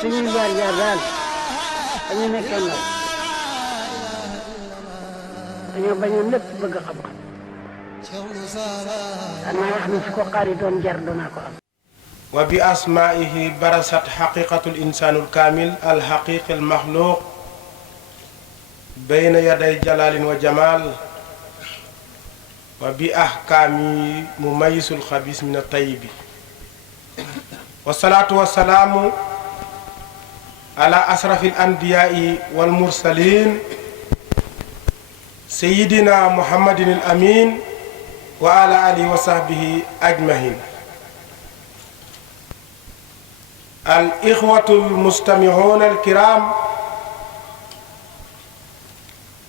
suñuy jaar-jaar daal dañu nekkee ndaw dañoo bañoon lépp bëgg xam-xam danaa wax ne su ko xaari doon jar danaa ko am. wa bi asmaihi barasat xaqiqatul insaanul kaamil al xaqiqi al maxluuq bayna yaday jalaalin wa jamaal wa bi ahkaami mumayisul xabis min at-tayyibi wasalaatu wasalaamu ala asrafil anbiyaai wal mursaliin sayyidina muhammadin al amiin wa ala alihi wa sahbihi ajmahin al ixwatul mustami'uuna al kiraam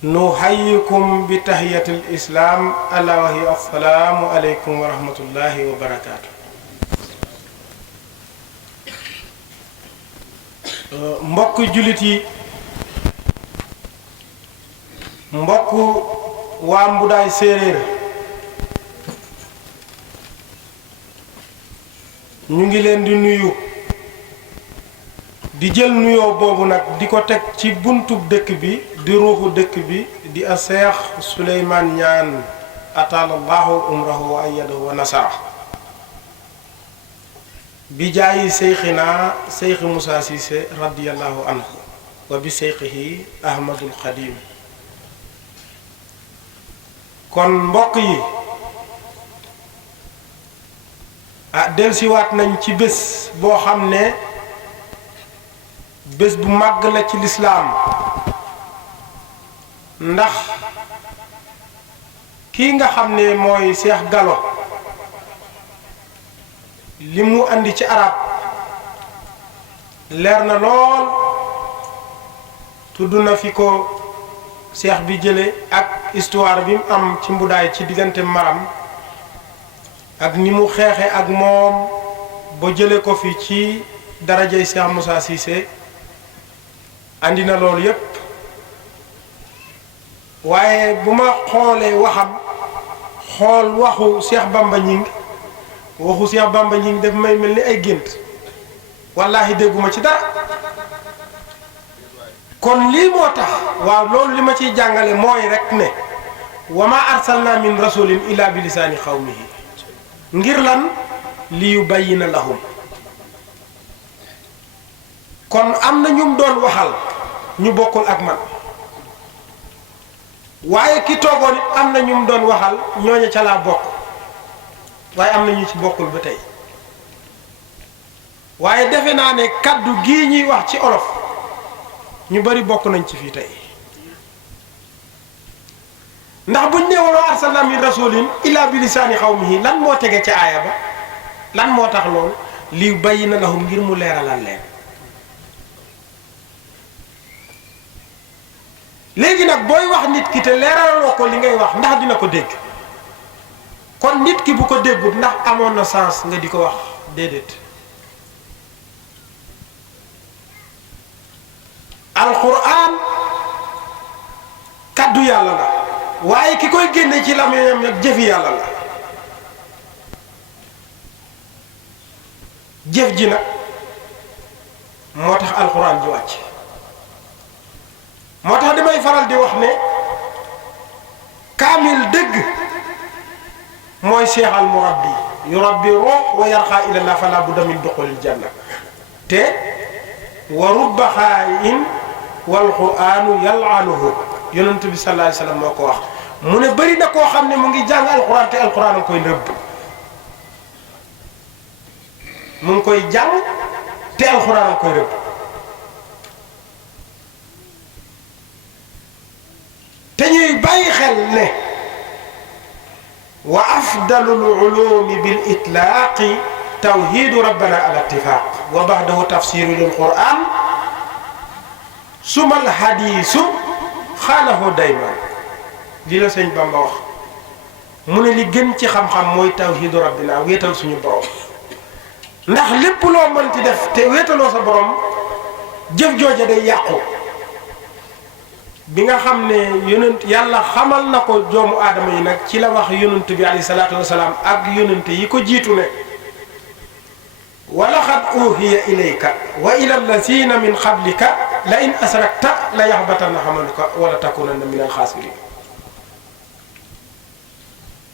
nuhayyikum bi tahiyatil islaam ala wa hiya assalaamu aleykum wa rahmatullahi wa barakaatu. mbokk jullit yi mbokk waa Mbudaay séeréer ñu ngi leen di nuyu di jël nuyoo boobu nag di ko teg ci buntub dëkk bi di ruuxu dëkk bi di a Seex Suleymaan Ñaan ataalallahu umrahu wa ayyadahu wa nasara bi jaayi seyxinaa seyxi Musaa Siise radiyallahu anhu wa bi seyxihi Ahmadul Xadim. kon mbokk yi delsiwaat nañ ci bés boo xam ne bés bu màgg la ci lislaam ndax kii nga xam ne mooy Seex Galo li mu andi ci arab leer na lool tudd na fi ko seex bi jële ak histoire bi mu am ci Mbudaay ci diggante maram ak ni mu xeexe ak moom ba jële ko fi ci darajay Seex Musaa Siise andi na loolu yépp waaye bu ma xoolee waxam xool waxu Seex Bamba Ñing waxu Seex Bamba Ñing daf may mel ni ay gént wallaahi dégguma ci dara kon lii moo tax waaw loolu li ma ciy jàngale mooy rek ne wa ma arsalna min rasulin illa bi lisaani xawmihi ngir lan li yubayyina lahum kon am na ñum doon waxal ñu bokkul ak man waaye ki toogoon it am na ñum doon waxal ñooña ca laa bokk waaye am na ñu ci bokkul ba tey waaye defe naa ne kaddu gii ñuy wax ci olof ñu bari bokk nañ ci fii tey ndax buñ ne wa arsalna min rasulin illa bi lisaani xawmihi lan moo tege ca aaya ba lan moo tax loolu li bayyina lahum ngir mu leeralal leen léegi nag booy wax nit ki te leeralaloo ko li ngay wax ndax dina ko dégg kon nit ki bu ko déggut ndax amoon na sens nga di ko wax déedéet alquran kaddu yàlla la waaye ki koy génne ci làmmiñam nag jëfi yàlla la jëf ji nag moo tax alquran ji wàcc moo tax damay faral di wax ne kaamil dëgg mooy seexal murabbi yurabbi ruux wa yarxaa ilallah fala budda min duxulil janna te wa rubba xaayin wal quraanu yal'anuhu yonent bi sallallahu alayhi wasallam moo ko wax mu ne bëri na koo xam ne mu ngi jàng alquran te alquran a koy nëbb mu ngi koy jàng te alquran a koy nëbb te ñuy bàyyi xel ne wa afdalul ulumi bil itlaaqi tawhidu rabbana ala ittifaq wa ba'dahu tafsiru lil quran sumal hadiisu xaalahu dayman lii la sëñ Bamba wax mu ne li gën ci xam-xam mooy tawhidu rabbina wéetal suñu borom ndax lépp loo mënti def te wéetaloo sa borom jëf jooja day yàqu bi nga xam ne yonent yàlla xamal na ko joomu aadama yi nag ci la wax yonent bi alayhi salaatu wasalaam ak yonent yi ko jiitu ne wa laqad uhiya ilayka wa ila allazina min qablika la in asrakta la yaxbatanna amaluka wala takunanna min alxaasirin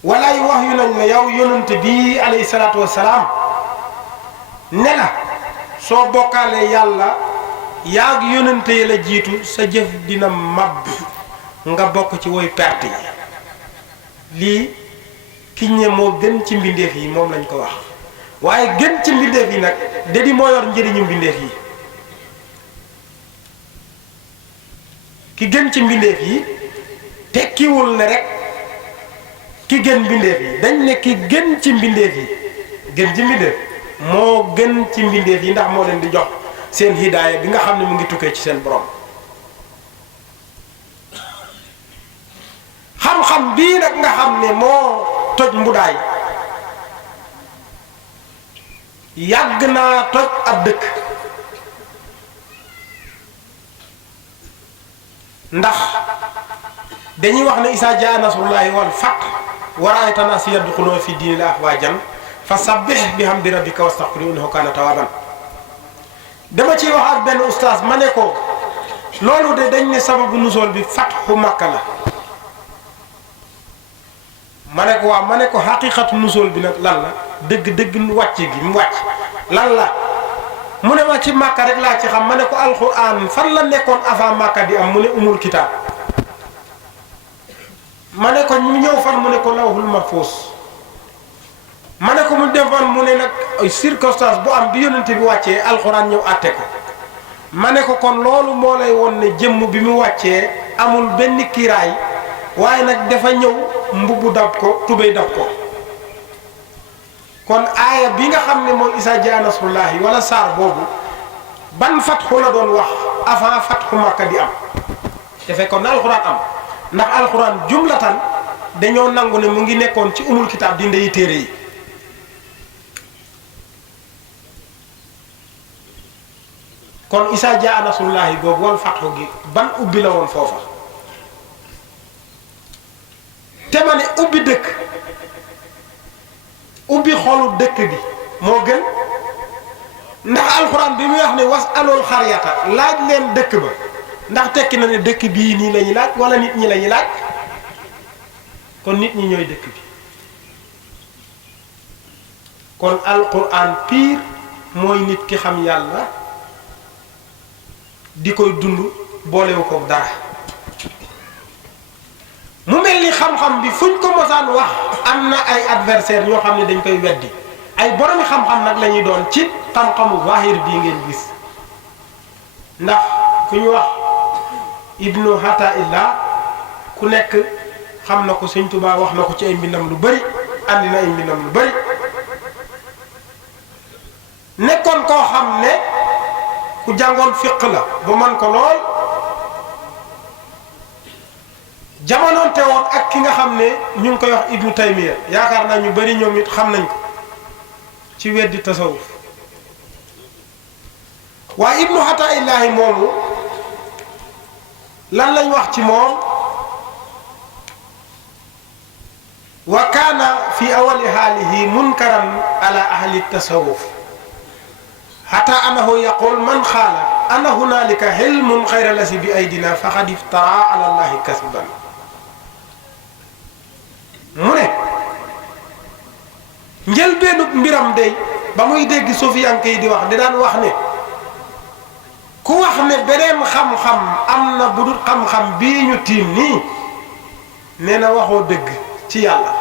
walaay wax yu nañ la yow yonent bi alayhi salaatu wasalaam ne la soo bokkaalee yàlla yaag yonente yi la jiitu sa jëf dina màbb nga bokk ci woy perte yi lii kiñ ne moo gën ci mbindeef yi moom lañ ko wax waaye gën ci mbindeef yi nag da di moo yor njëriñu mbindeef yi ki gën ci mbindeef yi tekkiwul ne rek ki gën mbindeef yi dañ ne ki gën ci mbindeef yi gën ci mbindeef moo gën ci mbindeef yi ndax moo leen di jox seen hidaaya bi nga xam ne mu ngi tukkee ci seen borom xam-xam bii nag nga xam ne moo toj mbudaay yàgg naa toj ab dëkk ndax dañuy wax ne isaa jaa nasrullahi wal fath wa ra'ayta naasa yadxuluuna fi diinillaahi afwaajan fasabbih bihamdi rabbika wastaghfirhu innahu kaana tawwaaban dama ciy wax ak benn ustaas ma ne ko loolu de dañ ne sababu nusool bi fatxu Makka la ma ne ko waaw ma ne ko xaqiiqatu nusool bi nag lan la dëgg wàcc gi mu wàcc lan la mu ne ma ci Makka rek laa ci xam ma ne ko alxuraan fan la nekkoon avant Makka di am mu ne umul kitaab ma ne ko ñu ñëw fan mu ne ko lawhul mahfuus ma ne ko mu defoon mu ne nag circonstance bu am bi yonente bi wàccee alxuraan ñëw àtte ko ma ne ko kon loolu moo lay won ne jëmm bi mu wàccee amul benn kiiraay waaye nag dafa ñëw mbubb dab ko tubéy dab ko kon aaya bi nga xam ne mooy isaa jaa nasrullaahi wala saar boobu ban fatxu la doon wax avant fatxu Makka di am te fekkoon na alxuraan am ndax alxuraan jumlatan dañoo nangu ne mu ngi nekkoon ci umul kitaab di ndeyi téere yi kon isaa jaa nasrullaahi boobu wal fatxu gi ban ubbi la woon foofa te ma ne ubbi dëkk ubbi xolu dëkk bi moo gën ndax alxuraan bi muy wax ne was alool xaryata laaj leen dëkk ba ndax tekki na ne dëkk bii nii la ñuy laaj wala nit ñi la ñuy laaj kon nit ñi ñooy dëkk bi kon alxuraan piir mooy nit ki xam yàlla di koy dund boolewu ko dara mu mel ni xam-xam bi fuñ ko mosaan wax am na ay adversaire ñoo xam ne dañ koy weddi ay boromi xam-xam nag la ñuy doon ci xam-xamu zahir bii ngeen gis ndax ku ñu wax ibnu Hataillah ku nekk xam na ko Sëñ Tuubaa wax na ko ci ay mbindam lu bari andi na ay mbindam lu bari nekkoon koo xam ne ku jàngoon fiq la ba man ko lool jamonoonte woon ak ki nga xam ne ñu ngi koy wax ibnu Taymiya yaakaar naa ñu bari ñoom it xam nañ ko ci weddi tasawuf waaye ibnu Hataillaahi moomu lan lañ wax ci moom wa kaana fi awali haalihi munkaran ala ahli tasawuf hatta annahu yaqul man xaala anna hunaalika hilmun xayra lasi bi aydina faqad iftara ala allahi kasiban mu ne njëlbeenu mbiram day ba muy dégg sufiyanke yi di wax di daan wax ne ku wax ne beneen xam-xam am na bu dul xam-xam bii ñu tiim nii nee na waxoo dëgg ci yàlla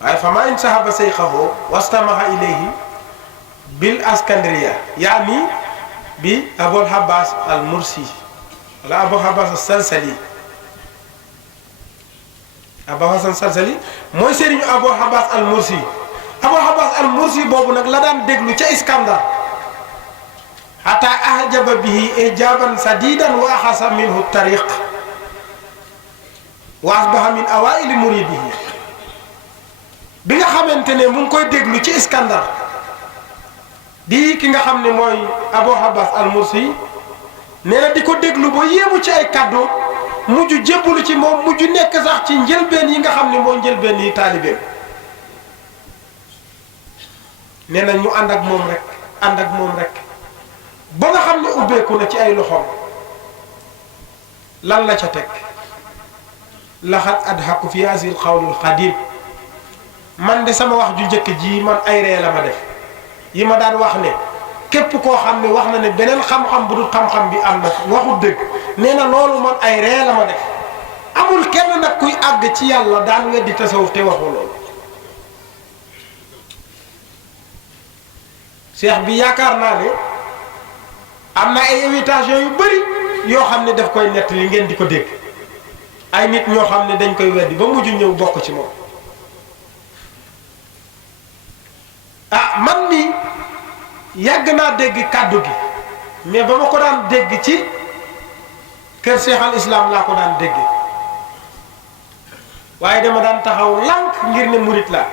waaye fa ma in sahaba sayxahu wastamaha ilayhi bil askandriya yaani bi abul habas al mursi wala Abu Habas as-Salsali Abu Hasan as-Salsali mooy sëriñu Abu Habas al-Mursi Abu Habas al-Mursi boobu nag la daan déglu ca Iskandar hatta ahjaba bihi ijaban sadidan wa axasa minhu tariq wa asbaha min awaili muridihi bi nga xamante ne mu ngi koy déglu ci Iskandar di ki nga xam ne mooy Abu Habas al-Mursi nee na di ko déglu ba yéemu ci ay kàddu mujj jébbalu ci moom mujj nekk sax ci njëlbeen yi nga xam ne moo njëlbeen yi taalibeem nee na ñu ànd ak moom rek ba nga xam ne ubbeeku na ci ay loxoom lan la ca teg laxat adhaku fi hasil xawlul xadim man de sama wax ju njëkk ji man ay ree la ma def yi ma daan wax ne képp koo xam ne wax na ne beneen xam-xam bu dul xam-xam bi am na waxu dëgg nee na loolu man ay ree la ma def amul kenn nag kuy àgg ci yàlla daan weddi tasawuf te waxu loolu cheikh bi yaakaar naa ne am na ay invitation yu bari yoo xam ne daf koy nett li ngeen di ko dégg ay nit ñoo xam ne dañ koy weddi ba mujj ñëw bokk ci moom ah man mi yàgg naa dégg kàddu gi mais ba ma ko daan dégg ci kër Cheikh al Islam laa ko daan dégg waaye dama daan taxaw lànk ngir ne murit laa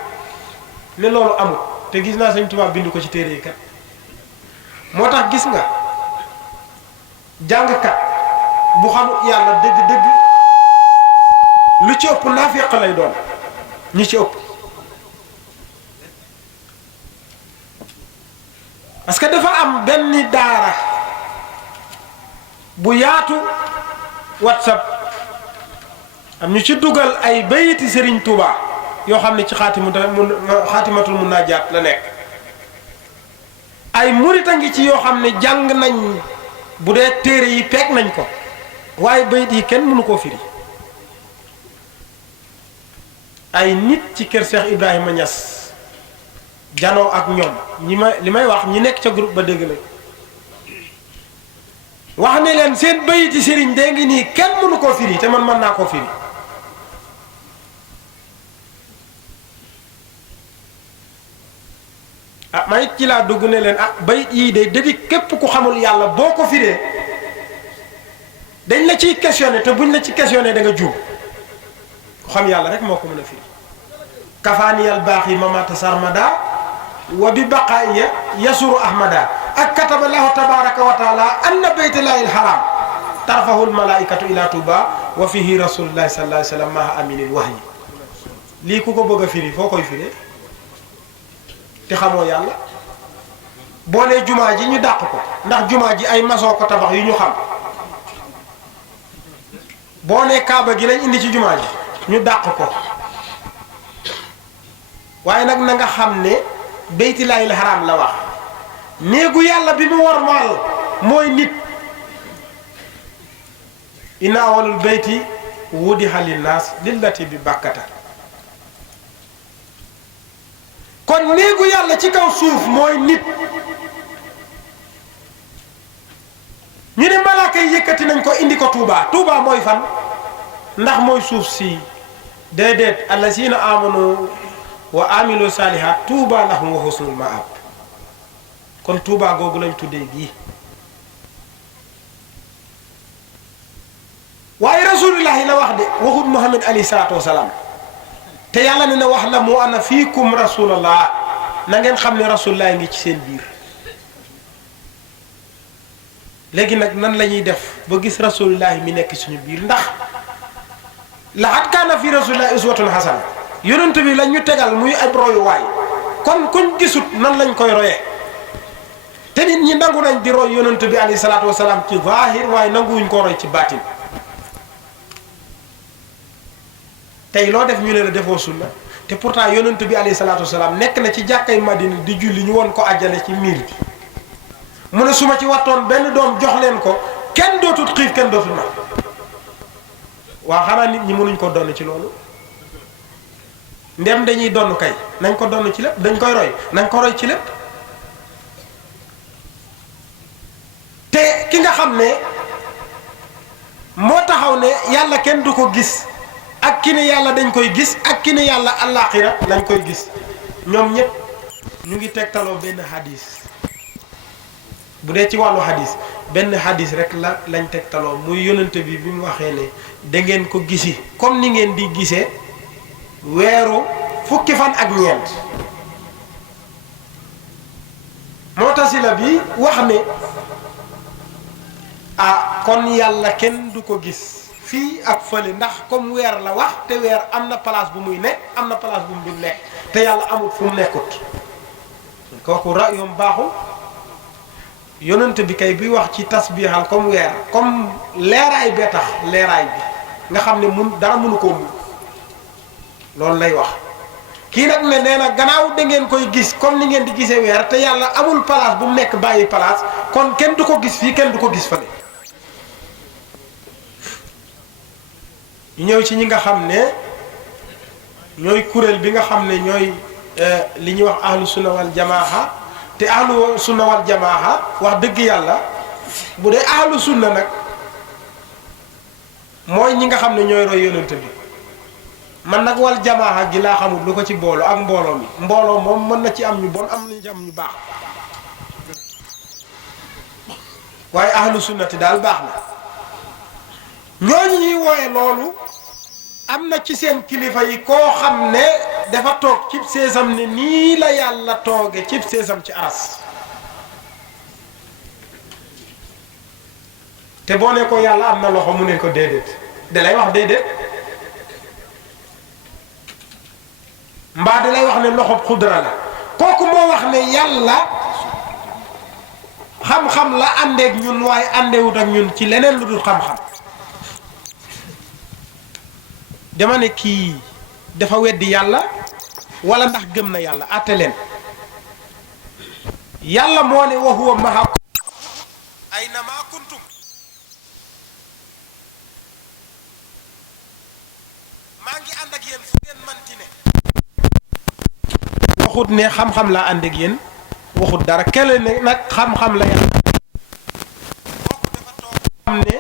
ne loolu amul te gis naa Sëñ Tuubaa bind ko ci téere yi kat moo tax gis nga jàngkat bu xamul yàlla dëgg-dëgg lu ci ëpp naafiq lay doon ñi ci ëpp parce que dafa am benn daara bu yaatu WhatsApp am ñu ci dugal ay bayiti Serigne Touba yoo xam ne ci xaatimatul munaajaat la nekk ay murita ngi ci yoo xam ne jàng nañ bu dee téere yi peeg nañ ko waaye bayit yi kenn mënu koo firi ay nit ci kër Cheikh Ibrahima Niass janoo ak ñoom li may wax ñi nekk ca groupe ba dégg la wax ne leen seen bayiti sëriñ dee ngi nii kenn mënu koo firi te man mën naa koo firi ah ma it ci laa dugg ne leen ah bayit yii de dëdi képp ku xamul yàlla boo ko firee dañ la ciy questionné te buñ la ci questionné da nga juum ku xam yàlla rek moo ko mën a firi kafaaniyal baax yi mamata sarmada wa bi baqaaya yasuru ahmada ak kataba lahu tabaraka wa taala anna baytullahi alharam tarfahu almalaikatu ila tuba wa fihi rasulullahi sallallahu alayhi wa sallam maha aminil wahyi lii ku ko bëgg a firi foo koy firee te xamoo yàlla boo nee jumaa ji ñu dàq ko ndax jumaa ji ay maçon ko tabax yu ñu xam boo nee kaaba gi lañ indi ci jumaa ji ñu dàq ko waaye nag na nga xam ne baytullaahil haraam la wax néegu yàlla bi mu war maal mooy nit inna awwalul bayti wudi'a linnaas lillati bi bakkata kon néegu yàlla ci kaw suuf mooy nit ñu ne malaaka yi yëkkati nañ ko indi ko Touba Touba mooy fan ndax mooy suuf si déedéet allazina amanu wa amilu salihat Touba lahum wa husnul maab kon Touba googu lañ tuddee bii waaye rasulillahi la wax de waxut Muhammad alayhi salaatu wasalaam te yàlla ne na wax la mu ana fiikum rasulallah na ngeen xam ne rasulullah ngi ci seen biir léegi nag nan la ñuy def ba gis rasulullah mi nekk suñu biir ndax laqad kaana fi rasulillahi uswatun hasana yonent bi lañ ñu tegal muy ab royuwaay kon kuñ gisut nan lañ koy royee te nit ñi nangu nañ di roy yonent bi alayhi salaatu wasalaam ci zahir waaye nanguwuñ ko roy ci baatin tey loo def ñu ne la defoo sunna te pourtant yonent bi alayhi salaatu wasalaam nekk na ci jàkkay Madina di julli ñu won ko àjjale ci miir bi mu ne su ma ci wattoon benn doom jox leen ko kenn dootut xiif kenn dootul na waaw xanaa nit ñi mënuñ ko donn ci loolu ndem dañuy donn kay nañ ko donn ci lépp dañ koy roy nañ ko roy ci lépp te ki nga xam ne moo taxaw ne yàlla kenn du ko gis ak ki ne yàlla dañ koy gis ak ki ne yàlla àllaaxira lañ koy gis ñoom ñëpp ñu ngi tegtaloo benn hadis bu dee ci wàllu hadis benn hadis rek lañ tegtaloo muy yonent bi mu waxee ne da ngeen ko gisi comme ni ngeen di gisee weeru fukki fan ak ñeent Mu'tazila bi wax ne ah kon yàlla kenn du ko gis fii ak fële ndax comme weer la wax te weer am na place bu muy nekk am na place bu mu dul nekk te yàlla amul fu mu nekkut kooku ra'yum baaxul yonent bi kay buy wax ci tasbiixal comme weer comme leeraay bee tax leeraay bi nga xam ne mun dara mënu koo mun loolu lay wax kii nag ne nee na gannaaw da ngeen koy gis comme ni ngeen di gisee weer te yàlla amul place bu mu nekk bàyyi place kon kenn du ko gis fii kenn du ko gis fële ñu ñëw ci ñi nga xam ne ñooy kuréel bi nga xam ne ñooy li ñuy wax ahlu sunna wal jamaaha te ahlu sunna wal jamaaha wax dëgg yàlla bu dee ahlu sunna nag mooy ñi nga xam ne ñooy roy yonent bi man nag wal jamaaha gi laa xamul lu ko ci booloo ak mbooloo mi mbooloo moom mën na ci am ñu bon am na ci am ñu baax waaye ahlu sunnati daal baax na ñooñu ñuy wooye loolu am na ci seen kilifa yi koo xam ne dafa toog cib seesam ne nii la yàlla tooge cib seesam ci aras te boo ne ko yàlla am na loxo mu ne ko déedéet da lay wax déedéet mbaa da lay wax ne loxob xudra la kooku moo wax ne yàlla xam-xam la àndeek ñun waaye àndewut ak ñun ci leneen lu dul xam-xam dama ne kii dafa weddi yàlla wala ndax gëm na yàlla àtte leen yàlla moo ne wa huwa ma'akum aynama kuntum maa ngi ànd ak yéen fu ngeen manti ne waxut ne xam-xam laa ànd ak yéen waxut dara kele ne nag xam-xam la yàlla kooku dafa toog xam ne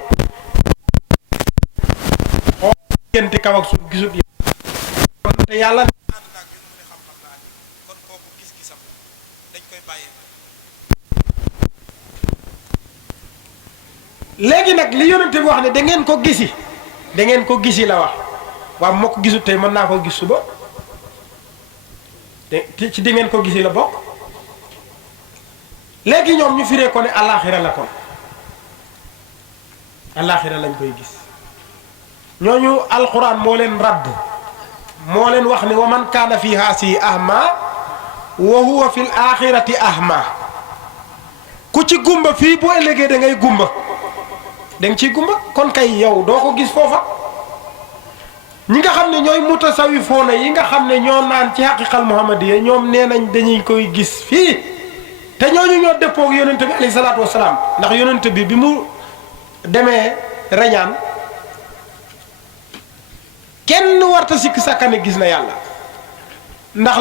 xool diggante kaw ak suuf gisut yàlla te yàlla ànd naag ñun mu ne xam-xam la ànd kon kooku gis-gisam dañ koy bàyyee léegi nag li yonente bi wax ne da ngeen ko gisi da ngeen ko gisi la wax waaw moo ko gisut tey mën naa koo gis suba te ci di ngeen ko gisi la bokk léegi ñoom ñu firee ko ne alaxira la kon alaxira lañ koy gis ñooñu alquran moo leen radd moo leen wax ne wa man kaana fi haasi ahma wa huwa fil axirati ahma ku ci gumba fii bu ëllëgee da ngay gumba da nga ciy gumba kon kay yow doo ko gis foofa ñi nga xam ne ñooy mutasawifoona yi nga xam ne ñoo naan ci xaqiqal muhammadiya ñoom nee nañ dañuy koy gis fii te ñooñu ñoo dëppoo ak yonente bi alayhi salaatu wasalaam ndax yonente bi mu demee reñaan kenn warta sikk sàkkane gis na yàlla ndax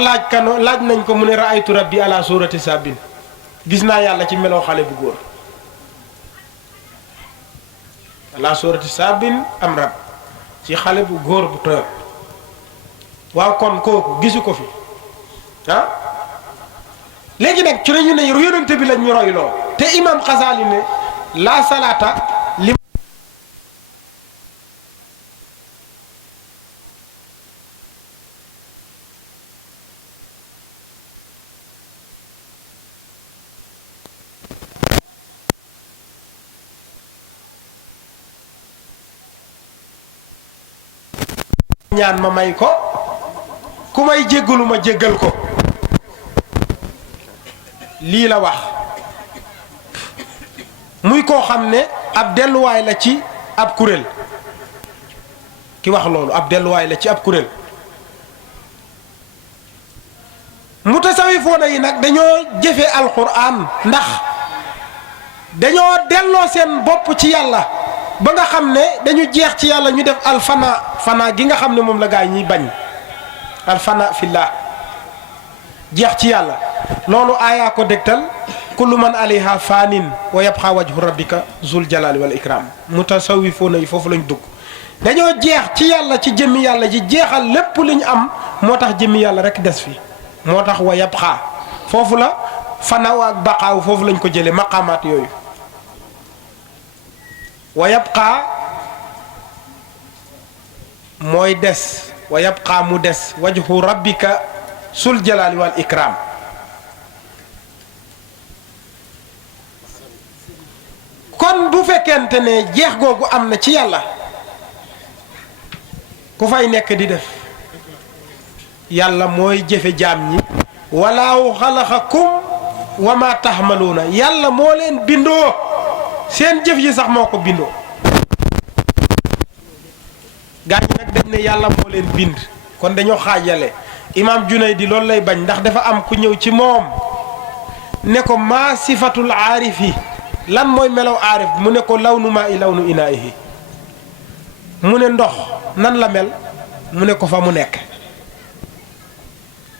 laaj nañ ko mu ne raaytu rabbi ala surati sabin gis naa yàlla ci meloo xale bu góor ala surati sabin am rab ci xale bu góor bu toog waaw kon kooku gisu ko fi ah léegi nag ci lañu ne yonente bi lañ ñu royloo te imam Xasaali ne la salaata li ñaan ma may ko ku may jéggalu ma jéggal ko lii la wax muy koo xam ne ab delluwaay la ci ab kuréel ki wax loolu ab delluwaay la ci ab kuréel mutasawifoona yi nag dañoo jëfe alquran ndax dañoo delloo seen bopp ci yàlla ba nga xam ne dañu jeex ci yàlla ñu def alfana gi nga xam ne moom la gaa yi ñuy bañ alfana fillah jeex ci yàlla loolu aayaa ko dégtal kullu man alayha fanin wa yabqa wajhu rabbika zul jalali wal ikram mutasawifoona yi foofu lañ dugg dañoo jeex ci yàlla ci jëmmi yàlla ji jeexal lépp li ñu am moo tax jëmmi yàlla rek des fi moo tax wa yabqa foofu la fanaaw ak baqaaw foofu lañ ko jëlee maqaamaat yooyu wa yabqa mooy des wa yabqa mu des wajhu rabbika sul jalali wal ikram kon bu fekkente ne jeex googu am na ci yàlla ku fay nekk di def yàlla mooy jëfe jaam ñi walaahu xalaxakum wa ma taxmaluuna yàlla moo leen bindoo seen jëf yi sax moo ko bindoo gaa ñi nag dañ ne yàlla moo leen bind kon dañoo xaajale imaam Junaydi loolu lay bañ ndax dafa am ku ñëw ci moom ne ko maa sifatul aarifi lan mooy melaw aarif mu ne ko lawnu maa i lawnu inaayihi mu ne ndox nan la mel mu ne ko fa mu nekk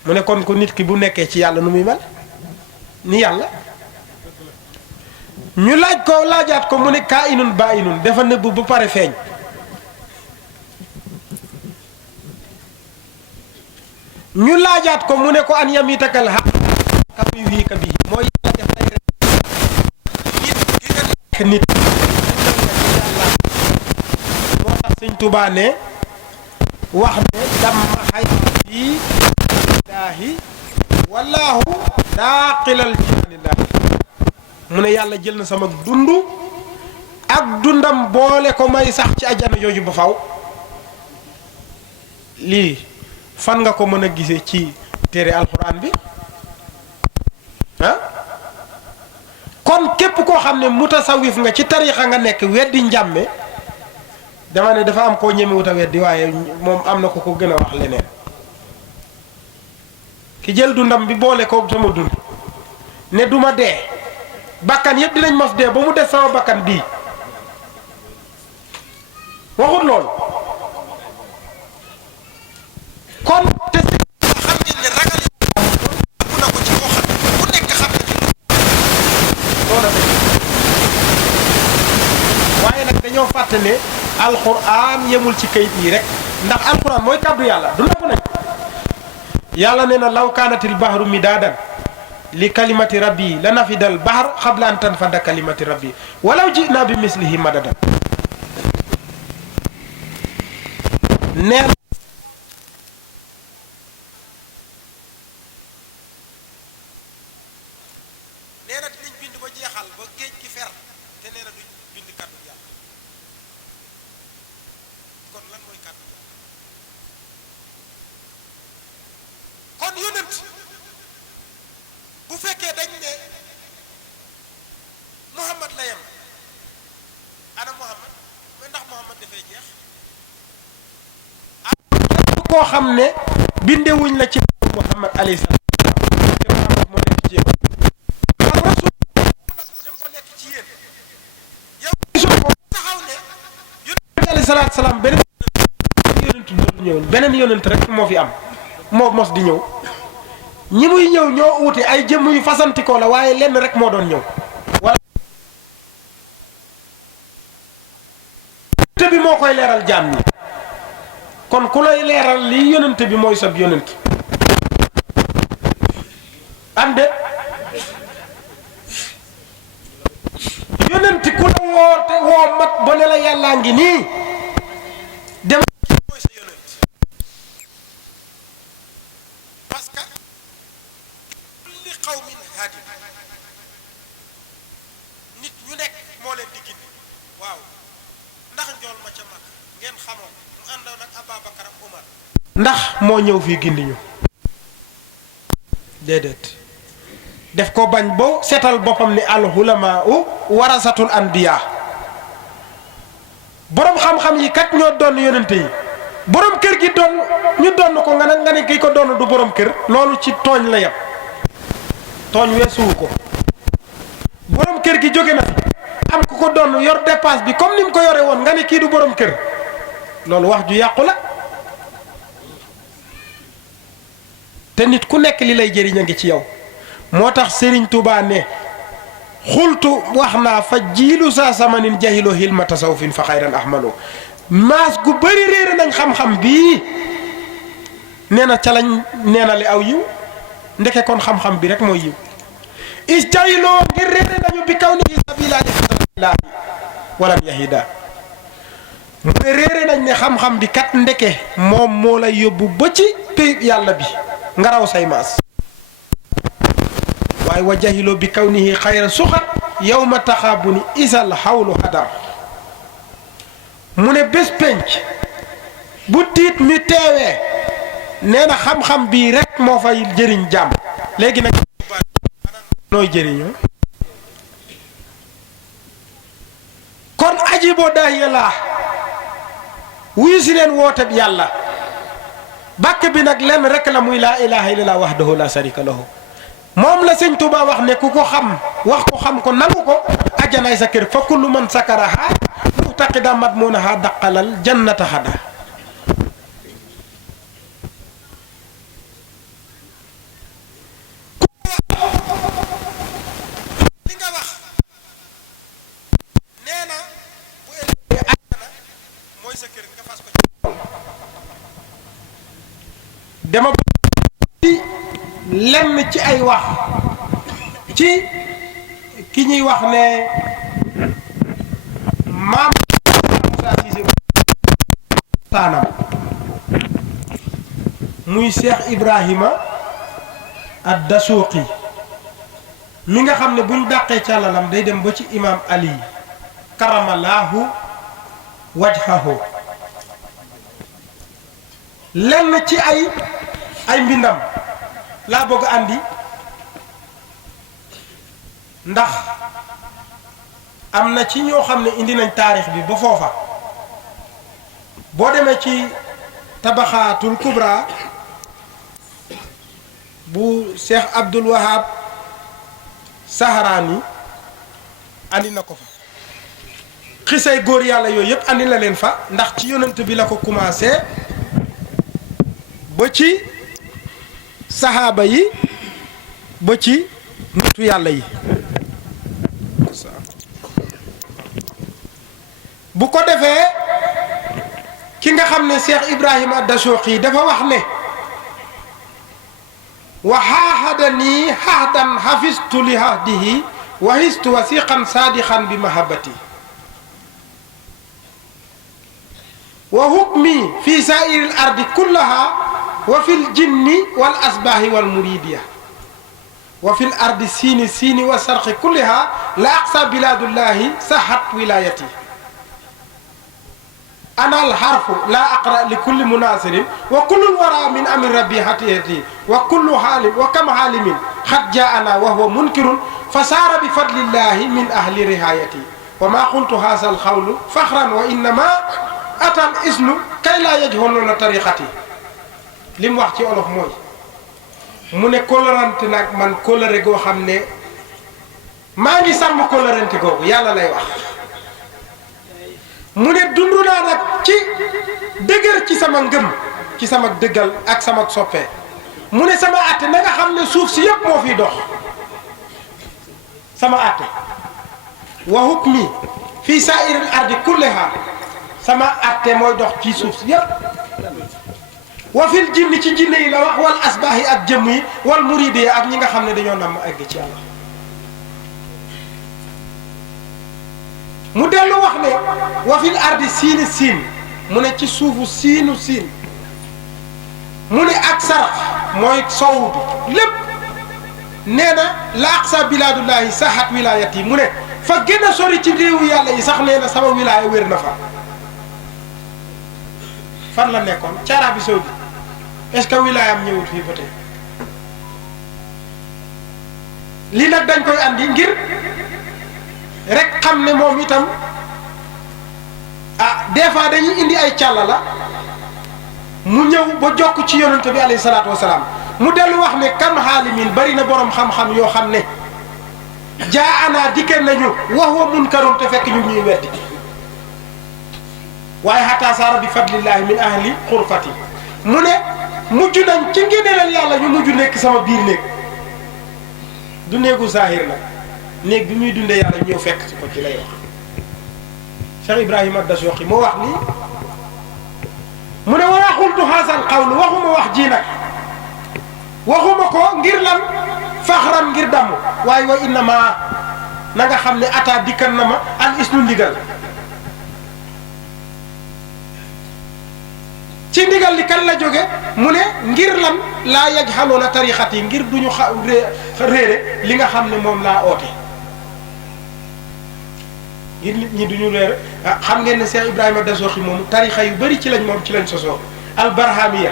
mu ne kon ko nit ki bu nekkee ci yàlla nu muy mel ni yàlla ñu laaj ko laajaat ko mu ne kaa inun baa inun dafa nëbb ba pare feeñ ñu laajaat ko mu ne ko an yamitakal xaq kam yu wii ka bii mooy yàlla def lay rek nit gi nga nekk nit moo tax sëñ Tuubaa ne wax ne damma xayaati lillaahi wallaahu daaqilal jinaanillaahi mu ne yàlla jël na sama dund ak dundam boole ko may sax ci ajana jooju ba faw lii fan nga ko mën a gisee ci téere alxuraan bi ah kon képp koo xam ne mutasawif nga ci tariixa nga nekk weddi njàmme dama ne dafa am koo ñemewut a weddi waaye moom am na ko ko gën a wax leneen ki jël dundam bi boole ko sama dund ne duma dee bakkan yëpp dinañ maf dee ba mu des sama bakkan bii waxut loolu kon te xam ngeen ne ragal bu na ko ci koo xam ne ku nekk xam na loolu waaye nag dañoo fàtte ne alxuraan yemul ci kayit yi rek ndax alxuraan mooy kàddu yàlla du nangu nañ yàlla nee na law kaanatil bahru midaadan li kalimati rabbi la nafidal bahr xabla an tanfada kalimati rabbi walaw jinaa bi mislihi madadan nee na dinañ bind ba jeexal ba géej gi fer te nee na duñ bind kàddu yàlla kon lan mooy kàddu yàlla kon yonent bu fekkee dañ ne Muhammad la yem ana Muhammad mais ndax Muhammad dafay jeex ak koo xam ne bindewuñ la ci Muhammad alayhi salaam te Muhammad moo nekk ci yéen kon rasul moo nekk ci yéen yow gisoo ko taxaw ne yonent alayhi salaatu salaam beneen yonent dootu ñëw beneen yonent rek moo fi am moo mos di ñëw ñi muy ñëw ñoo uute ay jëmm yu fasantikoo la waaye lenn rek moo doon ñëw wala te bi moo koy leeral jaam ñi kon ku lay leeral lii yonent bi mooy sab yonent am de yonent ku la woote woo mat ba ne la yàllaa ngi nii dem mooy sa yonent parce que kulli qawmin haadi nit ñu nekk moo leen di gindi waaw ndax njool ma ca mag ngeen xamoon mu àndoon ak Ababacar ak Umar ndax moo ñëw fii gindi ñu déedéet def ko bañ bo seetal boppam ni al ulamaa warasatul anbiya borom xam-xam yi kat ñoo doon yonente yi borom kër gi doon ñu doon ko nga ne kii ko doon du borom kër loolu ci tooñ la yem tooñ weesuwu ko borom kër gi jóge na fi am ku ko doon yor dépasse bi comme ni mu ko yore woon nga ne kii du borom kër loolu wax ju yàqu la te nit ku nekk li lay jëriñ a ngi ci yow moo tax Serigne Touba ne xultu wax naa fa jiilu saa samanin jahilo hilma tasawufin fa xayran ahmalo maas gu bëri réere nañ xam-xam bii nee na ca lañ nee na li aw yiw ndeke kon xam-xam bi rek mooy yiw is jahiloo ngir réere nañu bi kaw ni sabila li xatamillaahi walam yahida mu ne réere nañ ne xam-xam bi kat ndeke moom moo lay yóbbu ba ci péyib yàlla bi nga raw say maas waaye wa jahiloo bi kaw nihi xayra suxat yow ma taxaabu ni isal xawlu hadar mu ne bés penc bu tiit mi teewee nee na xam-xam bii rek moo fay jëriñ jàmm léegi nag nooy jëriñoo kon ajiboo daahiyallah wuyu si leen woote bi yàlla bàkk bi nag lenn rek la muy laa ilaha illallah wahdahu la sharika lahu moom la sëñ Tuubaa wax ne ku ko xam wax ko xam ko nangu ko ajjanaay sa kër fa kullu man sakaraha mu'taqida madmunaha daqalal jannata hada li nga wax nee na bu ëllëgee ajjana mooy sa kër nga fas ko ci dama ci lenn ci ay wax ci ki ñuy wax ne maam Moussa Cissé taanam muy Cheikh Ibrahima ad-Dasuuqi mi nga xam ne buñ dàqee càllalam day dem ba ci imam Ali karamallahu wajhahu lenn ci ay mbindam laa bëgg andi ndax am na ci ñoo xam ne indi nañ taarix bi ba foofa boo demee ci tabaxaatul kubra bu Cheikh Abdul Wahab Saharaani andi na ko fa xisay góor yàlla yooyu yëpp andi na leen fa ndax ci yonent bi la ko commencé ba ci saxaaba yi ba ci nitu yàlla yi bu ko defee ki nga xam ne Cheikh Ibrahima ad-Dasuuqi dafa wax ne wa haahadanii hahdan hafistu li hahdihi wa histu wasiqan saadiqan bi mahabbati wa hukmi fi saa'iri al-ardi kullaha wa fil jinni wal asbaahi wal muridiya wa fil ardi siini wa sarqi kulliha la aqsa bilaadullahi sahat wilayati ana al harfu la aqra li kulli munasirin wa kullu wara min amri rabbi hatiyati wa kullu halim wa kam halimin qad jaana wa huwa munkirun fasara bi fadlillahi min ahli rihayati wa ma qultu hadha al qawlu fakhran wa innama atal isnu kay la yajhuluna tariqati lim wax ci olof mooy mu ne kóllërante nag man kóllëre goo xam ne maa ngi sàmm kóllërante googu yàlla lay wax mu ne dund naa nag ci dëgër ci sama ngëm ci sama dëggal ak sama soppee mu ne sama àtte na nga xam ne suuf si yëpp moo fiy dox sama àtte wa hukmi fii saa'iril ardi kulliha sama àtte mooy dox ci suuf si yëpp wa fil jinni ci jinne yi la wax wal asbaahi ak jëmm yi wal muridi ak ñi nga xam ne dañoo nam egg ci yàlla mu dellu wax ne wa fil ardi siini siin mu ne ci suufu siinu siin mu ne ak sarax mooy sowu bi lépp nee na la aqsa bilaadullahi sahat wilayat yi mu ne fa gën a sori ci réewu yàlla yi sax nee na sama wilaaya wér na fa fan la nekkoon ci Arabie Saoudite est-ce que wilaayam ñëwut fii ba tey lii nag dañ koy andi ngir rek xam ne moom itam ah des fois dañuy indi ay càlla la mu ñëw ba jokk ci yonent bi alayhi salaatu wasalaam mu dellu wax ne kam xaalimin bari na borom xam-xam yoo xam ne jaa anaa dikkee nañu wa huwa munkarun te fekk ñu ñuy weddi waaye xataa saara bi fadlillahi min ahli xurfati mu ne mujj nañ ci ngéneelal yàlla ñu mujj nekk sama biir néeg du néegu zahir la néeg bi muy dundee yàlla ñëw fekk ci ko ci lay wax Cheikh Ibrahima ad-Dasuuqi moo wax nii mu ne wa qultu haazal qawlu waxuma wax ji nag waxuma ko ngir lan faxran ngir damm waaye wa innama na nga xam ne ataa dikkan na ma al isnu ndigal ci ndigal li kan la jóge mu ne ngir lan laa yajhaloona tariqat yi ngir duñu réere li nga xam ne moom laa oote ngir nit ñi duñu leer xam ngeen ne Cheikh Ibrahima Dasoxi moom tarixa yu bëri ci lañ sosoo albarhamiya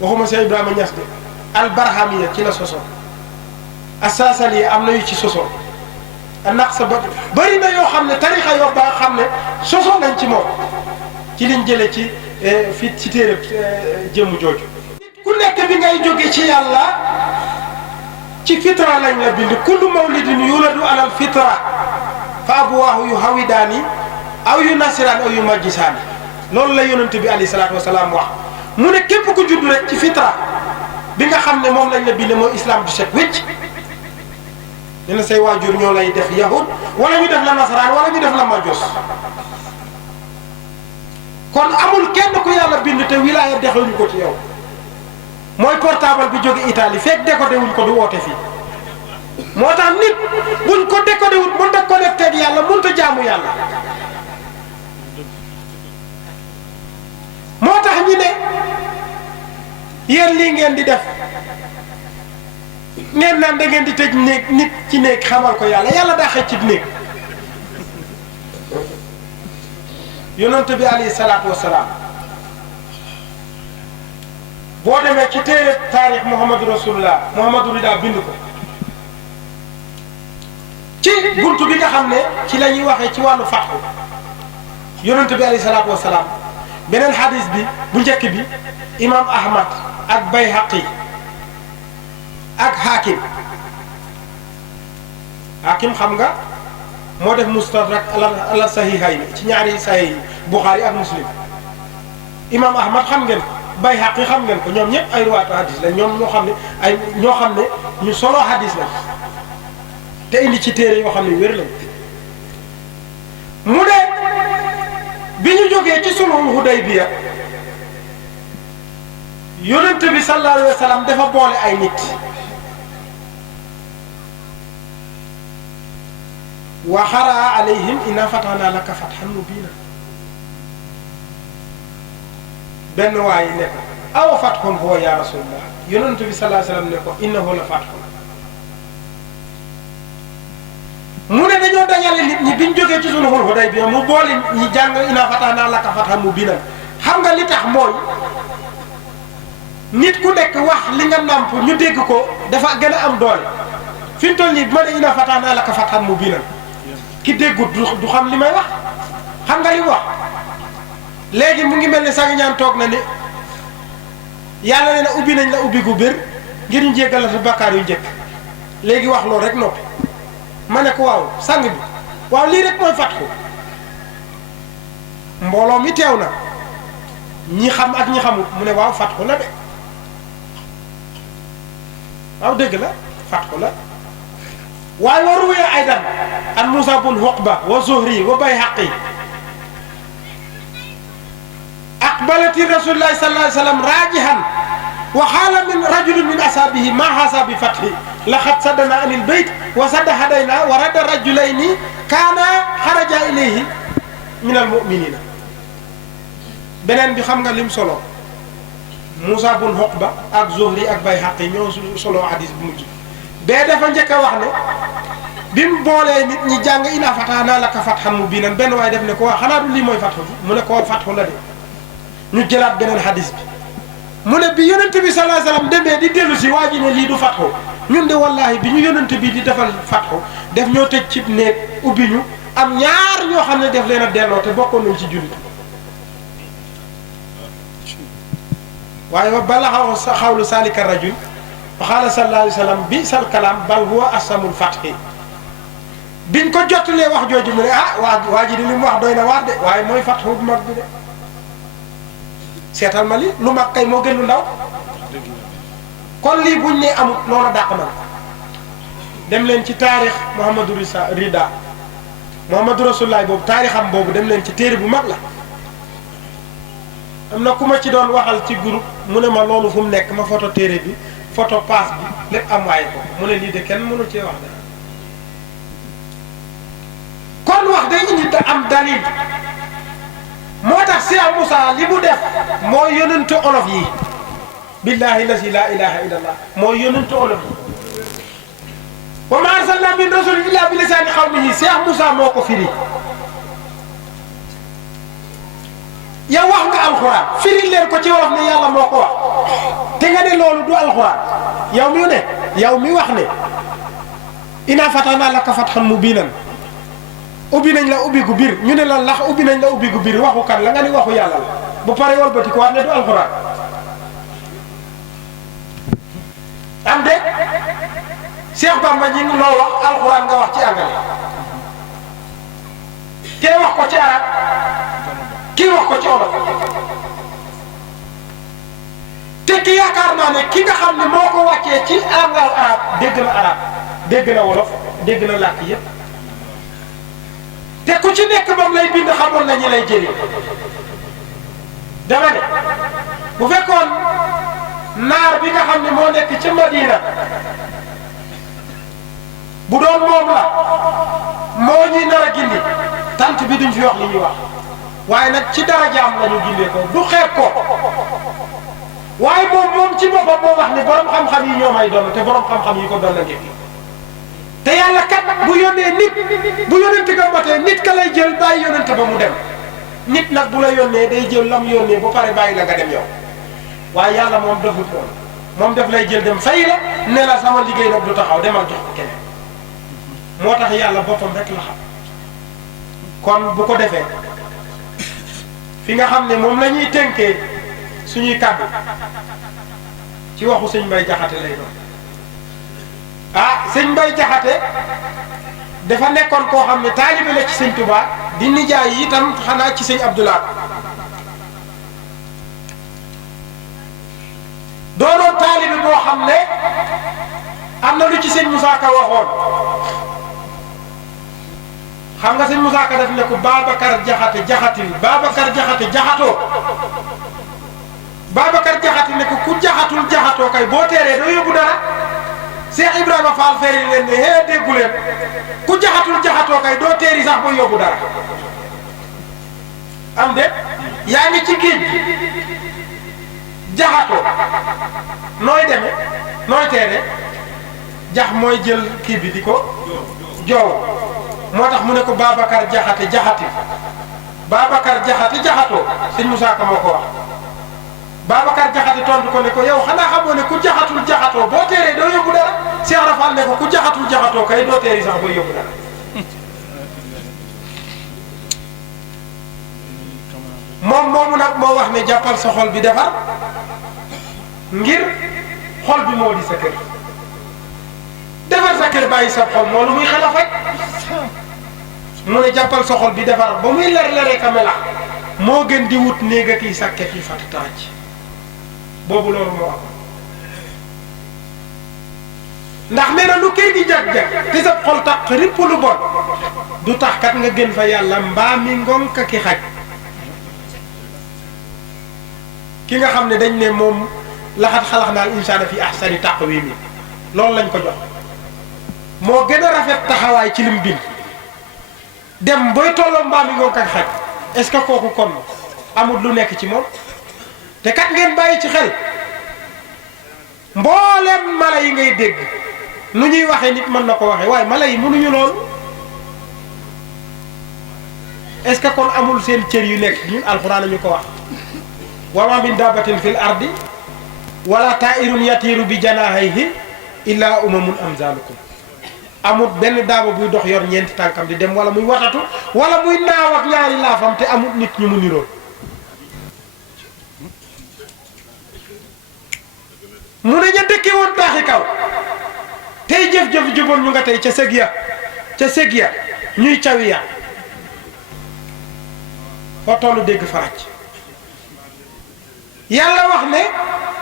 waxuma Cheikh Ibrahima Niass de albarhamiya ci la sosoo asasaliya am na yu ci sosoo a nax sa ba bëri na yoo xam ne tarixa yoo ba xam ne sosoo nañ ci moom ci liñ jële ci fii ci téere jëmm jooju ku nekk bi ngay jóge ci yàlla ci fitra lañ la bind kullu mawlidin yuladu alal fitra fa abuwaahu yu hawidaani aw yu nasiraan aw yu majjisaani loolu la yonent bi alayhi salaatu wasalaam wax mu ne képp ku judd rek ci fitra bi nga xam ne moom lañ la bind mooy islam du set wécc ne na say waajur ñoo lay def yahud wala ñu def la nasaraan wala ñu def la majus kon amul kenn ku yàlla bind te wilaaya dexuñu ko ci yow mooy portable bi jóge Italie fekk décodé wuñ ko du woote fii moo tax nit buñ ko décodé wut mënut a connecté ak yàlla mënut a jaamu yàlla moo tax ñi ne yéen lii ngeen di def ngeen naan da ngeen di tëj néeg nit ci néeg xamal ko yàlla yàlla daa xëcc ci néeg yonent bi alayhi salaatu wasalaam boo demee ci téere taarix Muhammadu Rasulullah Muhammadu Rida bind ko ci buntu bi nga xam ne ci la ñuy waxee ci wàllu fatxu yonent bi alayhi salaatu wasalaam beneen xadis bi bu njëkk bi imam Ahmad ak Bayhaqi ak Hakim xam nga moo def mustadrak ala sahihayn ci ñaari sahih Bukhari ak Muslim imam Ahmad xam ngeen ko Bayhaqi xam ngeen ko ñoom ñëpp ay ruwaatu hadis la ñoom ñoo xam ne ñu solo hadis la te indi ci téere yoo xam ne wér lañ mu ne bi ñu jógee ci sulhul Hudaybiya yonent bi sallallahu alayhi wa sallam dafa boole ay nit wa xaraa alayhim inna fatahna laka fathan mubina benn waaye ne ko awa fathun huwa ya rasulullah yonent bi sallallahu alayhi wa sallam ne ko innahu la fathun mu ne dañoo dajale nit ñi biñ jógee ci sulhul Hudaybiya mu boole ñi jàng inna fatahna laka fathan mubina xam nga li tax mooy nit ku nekk wax li nga nàmp ñu dégg ko dafa gën a am doole fi mu toll nii ma ne inna fatahna laka fathan mubina ki déggut du xam li may wax xam nga li mu wax léegi mu ngi mel ne sangi ñaan toog na ne yàlla nee na ubbi nañ la ubbi gu bir ngir ñu jéggal la sa bakkaar yu njëkk léegi wax loolu rek noppi ma ne ko waaw sang bi waaw lii rek mooy fatxu mbooloo mi teew na ñi xam ak ñi xamut mu ne waaw fatxu la de waaw dëgg la fatxu la waaye wa ruwiya aydan an Muusaa bun Uqba wa Zuhri wa Bayhaqi aqbalati rasulillahi sallallahu alayhi wa sallam raajihan wa xaala min rajulin min ashaabihi ma haasa bi fathi laqad saddana anil bayt wa sadda hadayna wa radda rajulayni kaana xaraja ilayhi min al muminina beneen bi xam nga lim solo Muusaa bun Uqba ak Zuhri ak Bayhaqi ñoo solo hadis bu mujj bee dafa njëkk a wax ne bi mu boolee nit ñi jàng inna fatahna laka fathan mubiinan benn waaye def ne ko waa xanaa du lii mooy fatxu bi mu ne ko fatxu la de ñu jëlaat beneen hadis bi mu ne bi yonent bi sallallahu alayhi wasallam demee di dellu si waa ji ne lii du fatxu ñun de wallahi bi ñu yonent bi di defal fatxu def ñoo tëj ci néeg ubbi ñu am ñaar ñoo xam ne def leen a delloo te bokkoon nañ ci jullit waaye wa balaxa xawlu salika rajul wa qaala sallallahu alayhi wasallam bi sal kalaam bal huwa asamul fatxi biñ ko jottalee wax jooju mu ne waa ji di li mu wax doy na waar de waaye mooy fatxu bu mag bi de seetal ma li lu mag kay moo gën lu ndaw kon lii buñ ne amut loola dàq na dem leen ci taarix Muhammadu Rida Muhammadu Rasulullah boobu taarixam boobu dem leen ci téere bu mag la am na ku ma ci doon waxal ci groupe mu ne ma loolu fu mu nekk ma photo téere bi photo pass bi lépp am waaye ko mu ne lii de kenn mënu cee wax de kon wax day indi te am dalil moo tax Cheikh Moussa li mu def mooy yonentu olof yi billahi lasi la ilaha illallah mooy yonentu olof yi wa ma arsalna min rasulin illa bi lisaani qawmihi Cheikh Moussa moo ko firi yow wax nga alxuraan firi leen ko ci wolof ne yàlla moo ko wax te nga ne loolu du alxuraan yow mi wax ne inaa fatahna laka fathan mubiinan ubbi nañ la ubbi gu biir ñu ne la lax ubbi nañ la ubbi gu biir waxu kan la nga ni waxu yàlla la bu pare walbati ko wax ne du alxuraan am de Cheikh Bamba ñi loo wax alxuraan nga wax ci anglais kee wax ko ci arab kii wax ko ci olof te ki yaakaar naa ne ki nga xam ne moo ko wàccee ci angal arab dégg na wolof dégg na làkk yépp te ku ci nekk moom lay bind xamoon na ñi lay jëriñ dama ne bu fekkoon naar bi nga xam ne moo nekk ci Madina bu doon moom la moo ñuy nar a gindi tant bi duñ fi wax li ñuy wax waaye nag ci darajaam la ñu gindee ko du xeeb ko waaye moom ci boppam moo wax ni borom xam-xam yi ñoo may doon te borom xam-xam yi ko doon la ngeen te yàlla kat bu yónnee nit bu yónnente ga matee nit ka lay jël bàyyi yónnente ba mu dem nit nag bu la yónnee day jël lam yónnee ba pare bàyyi la nga dem yow waaye yàlla moom defut loolu moom def lay jël dem fay la ne la sama liggéey nag du taxaw demal jox ko keneen moo tax yàlla boppam rek la xam kon bu ko defee fi nga xam ne moom la ñuy tënkee suñuy kàddu ci waxu sëñ Mbay Jaxate lay doon sëñ Mbay Jaxate dafa nekkoon koo xam ne taalibe la ci sëñ Tuubaa di nijaay yi itam xanaa ci sëñ Abdoulaye doonoon taalibe boo xam ne am na lu ci sëñ Moussa Ka waxoon xam nga sëñ Moussa Ka daf ne ko Babacar Jaxate jaxatil Babacar Jaxate jaxatoo Babacar Jaxate ne ko ku jaxatul jaxatoo kay boo teeree doo yóbbu dara Cheikh Ibrahima Fall feri leen ne hee déggu leen ku jaxatul jaxatoo kay doo teeri sax boo yóbbu dara am de yaa ngi ci géej gi jaxatoo nooy demee nooy teere jax mooy jël kii bi di ko joow moo tax mu ne ko Babacar Jaxate jaxati Babacar Jaxate jaxatoo sëñ Moussa Ka moo ko wax Babacar Jaxate tontu ko ne ko yow xanaa xamoo ne ku jaxatul jaxatoo boo teeree doo yóbbu dara Cheikh Rafal ne ko ku jaxatul jaxatoo kay doo teeri sax boo yóbbu dara moom moomu nag moo wax ne jàppal sa xol bi defar ngir xol bi moo di sa kër defar sa kër bàyyi sa xol moo lu muy xel a faj mu ne jàppal sa xol bi defar ba muy ler-leree ka melax moo gën di wut néeg ak i sàkket yi fat taaj boobu loolu moo am ndax nee na lu kër gi jag-jag te sa xol tax ripp lu bon du tax kat nga gën fa yàlla mbaa mi ngonka ki xaj ki nga xam ne dañ ne moom laxat xalax naal insaana fi ahsani taqwiim loolu lañ ko jox moo gën a rafet taxawaay ci lim bind dem booy tolloo mbaa mi ngonka ki xaj est-ce que kooku kon amul lu nekk ci moom te kat ngeen bàyyi ci xel mbooleem mala yi ngay dégg nu ñuy waxee nit mën na ko waxee waaye mala yi mënuñu loolu est-ce que kon amul seen cër yu nekk ñun alxuraan ñu ko wax wa ma min dabbatin fil ardi wala taa'irun yatiiru bi janaahihi illa umamun amzalukum amul benn daaba buy dox yor ñeenti tànkam di dem wala muy watatu wala muy naaw ak ñaari laafam te amul nit ñu mu niroon mu ne ña dëkkee woon taaxi kaw tey jëf-jëf juboon ñu nga tey ca sëg ya ñuy cawi ya foo tollu dégg faraj yàlla wax ne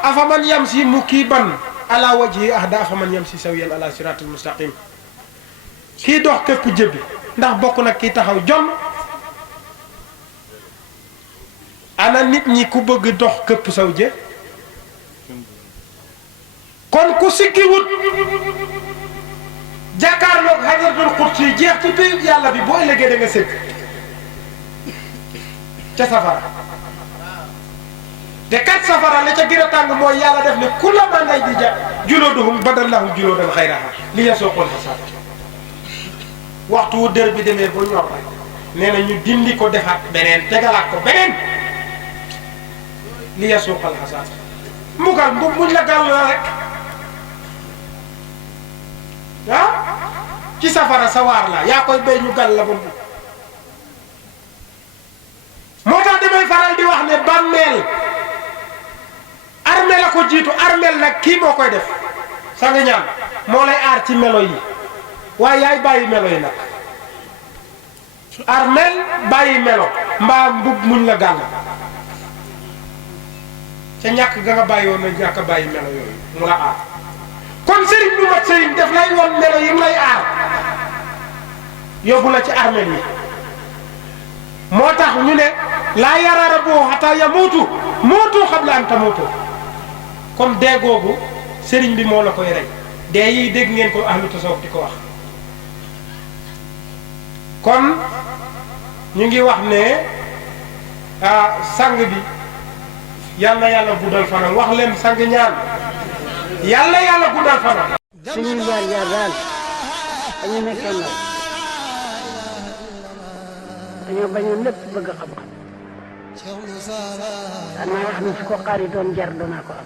afaman yamsi mukiban ala wajhi ahda afaman yamsi sawiyan ala siratul mustaqim kii dox këpp jëbbi ndax bokk nag kii taxaw jonn ana nit ñi ku bëgg dox këpp saw jë kon ku sikki wut jàkkaarloog Hajarul Qudsi jeex ci biir yàlla bi boo ëllëgee da nga sëgg ca safara te kat safara la ca gën a tàng mooy yàlla def ne ku la ma ngay di ja julooduhum badallahum juloodan xayraha li yasuuqul xisaab waxtu wu dër bi demee ba ñor rek nee na ñu dindi ko defaat beneen tegalaat ko beneen li yasuuqal xasaat mbugal muñ la gàll la rek ah ci safara sawaar la yaa koy béy ñu gàll la ba mu moo tax damay faral di wax ne bàmmeel armeel la ko jiitu armeel nag kii moo koy def sa nga ñaan moo lay aar ci melo yi waaye yaay bàyyi melo yi nag armeel bàyyi melo mbaa mbub muñ la gàll ca ñàkk ga nga bàyyi woon na ñàkk a bàyyi melo yooyu mu la aar kon sëriñ bu mat sëriñ def lay woon melo yi mu lay aar yóbbu la ci armeel yi moo tax ñu ne laa yara rabbuhu hatta yamuutu muutu qabla an tamuutu kon dee googu sëriñ bi moo la koy rey dee yi dégg ngeen ko ahlu tasawuf di ko wax kon ñu ngi wax ne sang bi yàlla yàlla guddal fanam wax leen sang ñaan yàlla guddal fanam. suñuy jaar daal dañu nekkee ndaw dañoo bañoon lépp bëgg xam-xam. xanaa wax ne su ko xaaritoon jar danaa ko am.